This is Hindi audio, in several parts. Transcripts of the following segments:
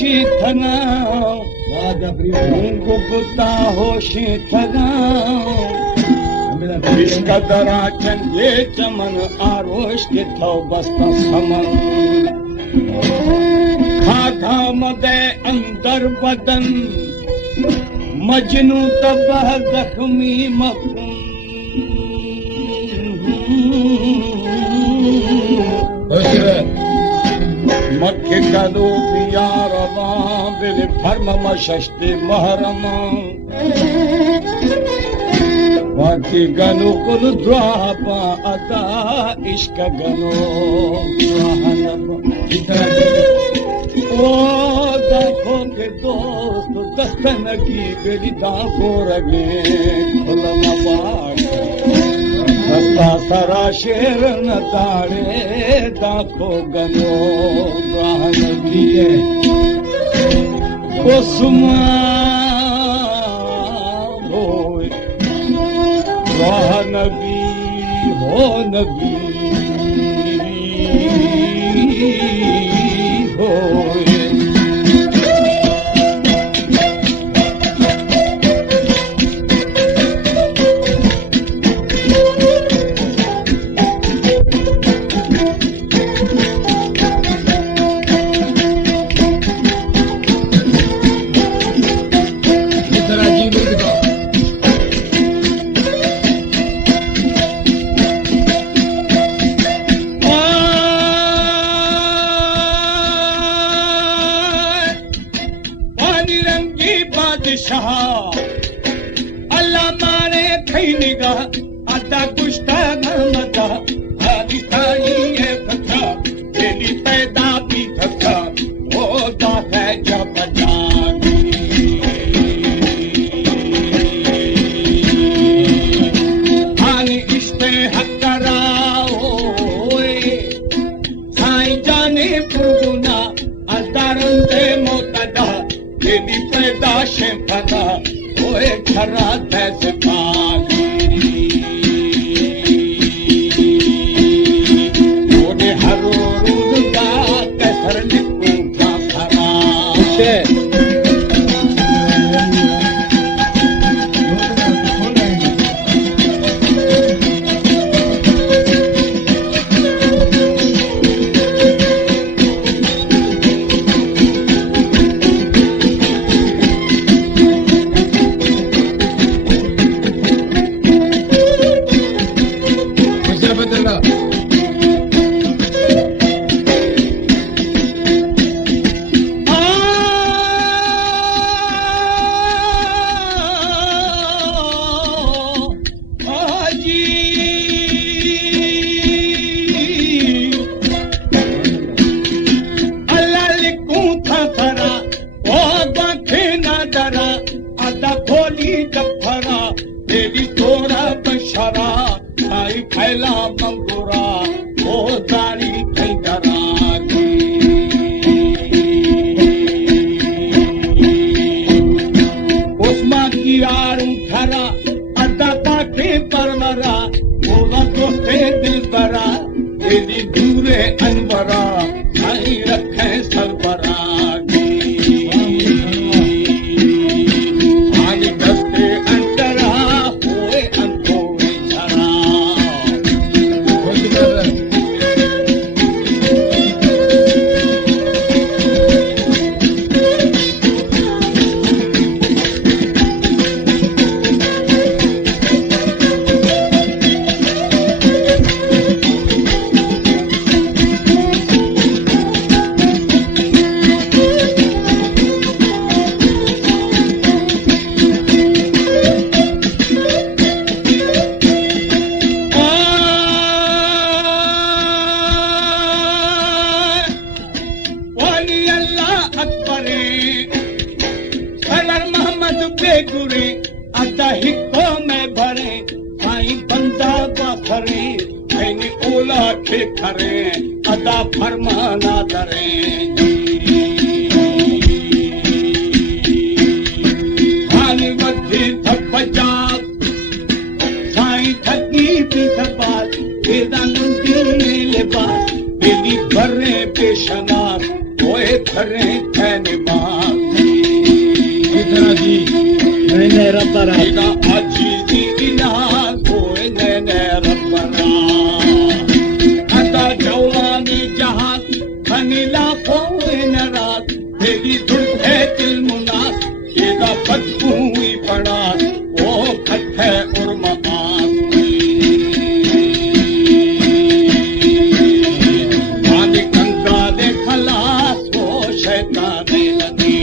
होशी थना गुप्ता होशी थना कदरा चंगे चमन आरोश के थो बस्ता समन खाधा मदे अंदर बदन मजनू तबाह जख्मी मखून मक्के कदो बियारवा बिल फर्म मशस्ते महरमा बाकी गनो कुल द्वापा अदा इश्क गनो ओ दाखो के दोस्त दस्तन की बेली दाखो रगे खुलना बाग दस्ता सरा शेर न ताड़े दाखो गनो द्वाहन की कुसुमा नबी हो नबी हो अल्लाह मारे खई निगाह अदा कुश्ता नमता आदिताई है थका तेरी पैदा भी थका होता है जब जानी आनी इश्ते हक कराओ साई जाने पुरगुना अदारंते मोतदा तेरी पैदा शेफदा ओए खरा तैस पानी ओने हरो रुदा कैसर लिखूं था सरा तेरी तोरा बशरा आई फैला मंगुरा ओ तारी खैदरा उस्मा की आरू खरा अदा काटे परमरा बोला दोस्ते दिल बरा तेरी दूरे अनवरा आई रखे सरबरा बेगुरे अदा हिको में भरे साईं बंदा बाखरे ऐनी ओला के खरे अदा फरमाना दरे हानी वधी थपजा साईं थकी भी थपाल बेदा नंदी लिबास बेली भरे पेशनास ओए भरे खैनिबा जी नैने रब्बरा अजीजी इलाज होए नैने रब्बरा अदा जवानी जहान खनीला खोए नराज तेरी दुल्हे दिल मुनास येगा बदबू हुई पड़ा वो खट्टे उर्मकास पानी गंगा दे खलास वो शैतान लगी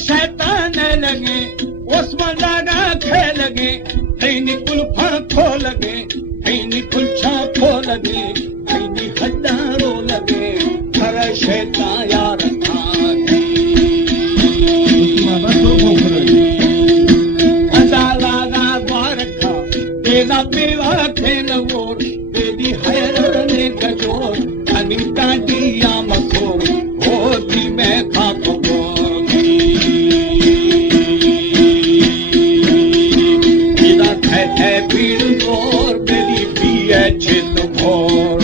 शैतान लगे उसमें लगा खे लगे कहीं कुल्फा खो लगे कहीं कुल्छा खो लगे कहीं हजारों लगे हर शैतान यार अदा लागा द्वारका तेरा बेवा खेल वोर तेरी हैराने गजोर अनिता दिया मसोर होती मैं खाको है भीड़ और मेरी भी है चित भोर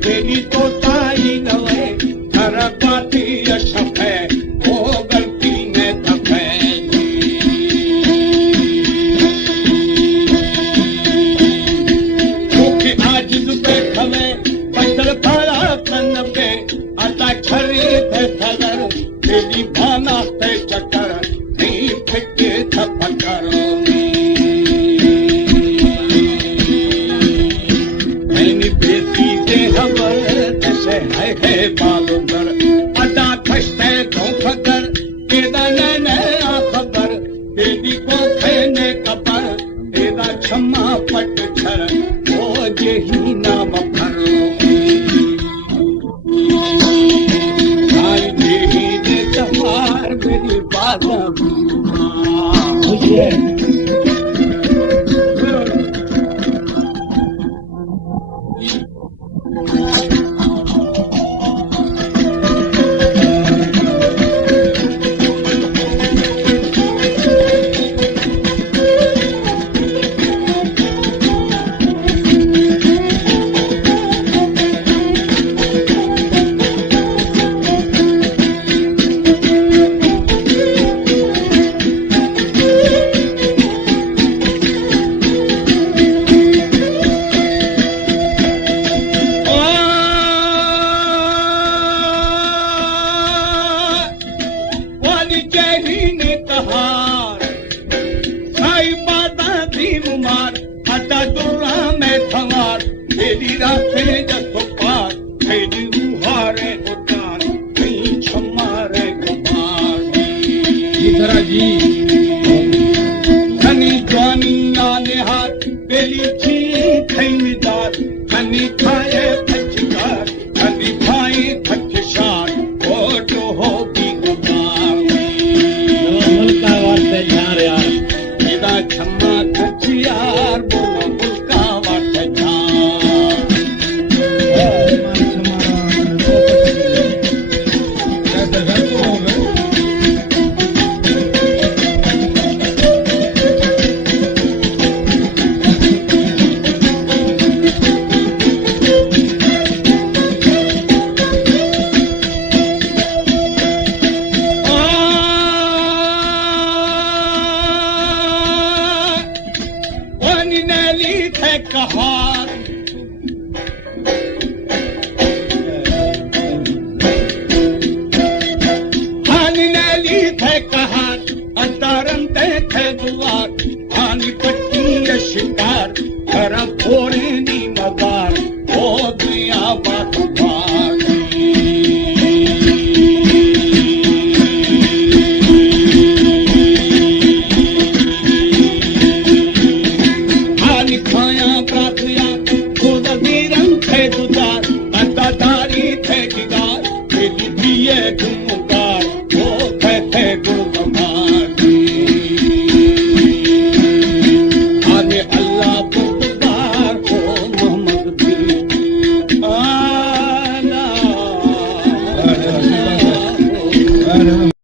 तेरी तो ताई नवे हर बाती अशफ है वो गलती में तफे क्योंकि आज पे खवे बचल पड़ा कन पे अता छरी थे थगर तेरी भाना पे चक्कर नहीं फिके थपकर है बालुंदर अदा खश्ते तो खतर तेरा नैने खबर तेरी को खेने कबर तेरा क्षमा पट छर वो यही नाम भर यही दे तमार मेरी बात तेरी रातें जसो पार तेरी उहारे उतार कहीं छमारे गुमार इधर जी खनी जवानी नाले हाथ बेली छी खैमीदार खनी खाए खचकार खनी खाए खचशार ओटो होगी गुमार मुल्का वास्ते यार यार इदा छम्मा खचियार बोलो मुल्का वास्ते यार